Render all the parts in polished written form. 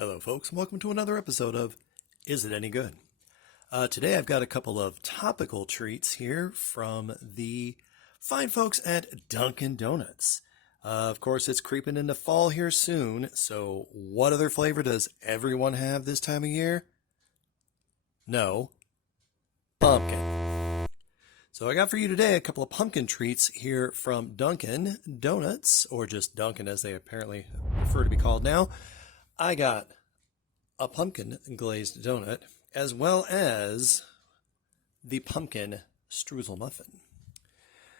Hello folks, and welcome to another episode of Is It Any Good? Today I've got a couple of topical treats here from the fine folks at Dunkin' Donuts. Of course, it's creeping into fall here soon, so what other flavor does everyone have this time of year? No, pumpkin. So I got for you today a couple of pumpkin treats here from Dunkin' Donuts, or just Dunkin' as they apparently prefer to be called now. I got a pumpkin glazed donut as well as the pumpkin streusel muffin.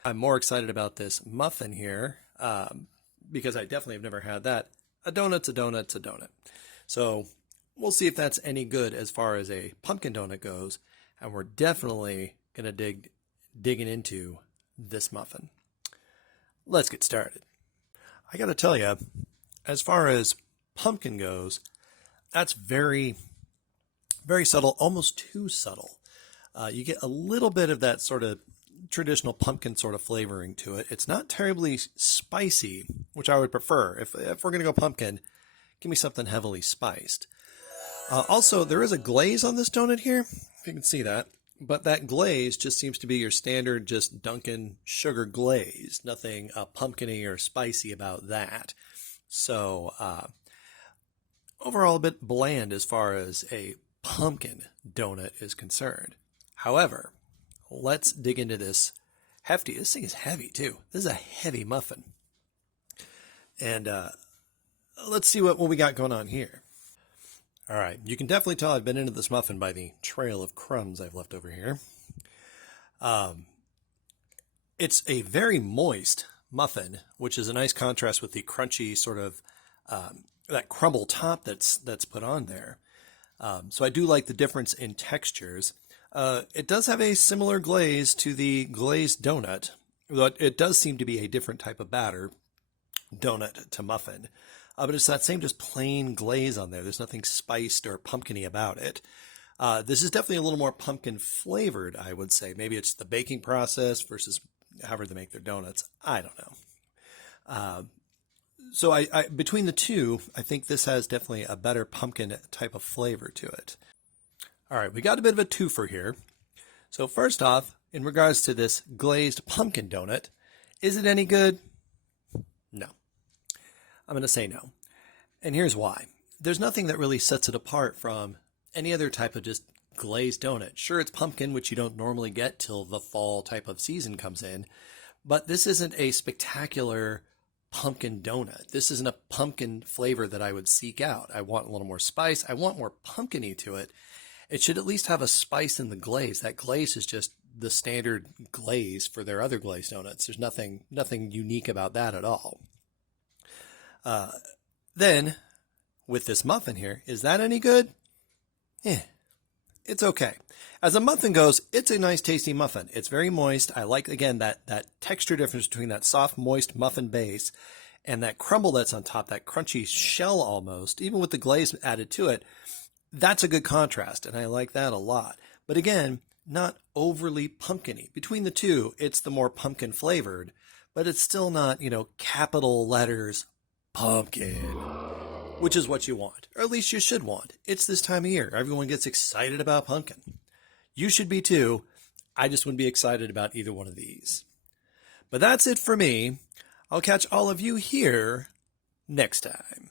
I'm more excited about this muffin here because I definitely have never had that. A donut's a donut's a donut. So we'll see if that's any good as far as a pumpkin donut goes. And we're definitely going to digging into this muffin. Let's get started. I got to tell you, as far as pumpkin goes, that's very, very subtle, almost too subtle. You get a little bit of that sort of traditional pumpkin sort of flavoring to it. It's not terribly spicy, which I would prefer. If we're going to go pumpkin, give me something heavily spiced. Also, there is a glaze on this donut here, if you can see that. But that glaze just seems to be your standard just Dunkin' sugar glaze. Nothing pumpkin-y or spicy about that. So, overall a bit bland as far as a pumpkin donut is concerned. However, let's dig into this hefty. This thing is heavy too. This is a heavy muffin. And let's see what we got going on here. All right, you can definitely tell I've been into this muffin by the trail of crumbs I've left over here. It's a very moist muffin, which is a nice contrast with the crunchy sort of that crumble top that's put on there. So I do like the difference in textures. It does have a similar glaze to the glazed donut, but it does seem to be a different type of batter, donut to muffin. But it's that same just plain glaze on there. There's nothing spiced or pumpkin-y about it. This is definitely a little more pumpkin flavored, I would say. Maybe it's the baking process versus however they make their donuts. I don't know. So I between the two, I think this has definitely a better pumpkin type of flavor to it. All right, we got a bit of a twofer here. So first off, in regards to this glazed pumpkin donut, is it any good? No. I'm going to say no. And here's why. There's nothing that really sets it apart from any other type of just glazed donut. Sure, it's pumpkin, which you don't normally get till the fall type of season comes in, but this isn't a spectacular pumpkin donut. This isn't a pumpkin flavor that I would seek out. I want a little more spice. I want more pumpkin-y to it. It should at least have a spice in the glaze. That glaze is just the standard glaze for their other glazed donuts. There's nothing unique about that at all. Then, with this muffin here, is that any good? It's okay. As a muffin goes, it's a nice tasty muffin. It's very moist. I like, again, that texture difference between that soft, moist muffin base and that crumble that's on top, that crunchy shell almost, even with the glaze added to it. That's a good contrast, and I like that a lot. But again, not overly pumpkin-y. Between the two, it's the more pumpkin flavored, but it's still not, capital letters pumpkin, which is what you want, or at least you should want. It's this time of year. Everyone gets excited about pumpkin. You should be too. I just wouldn't be excited about either one of these. But that's it for me. I'll catch all of you here next time.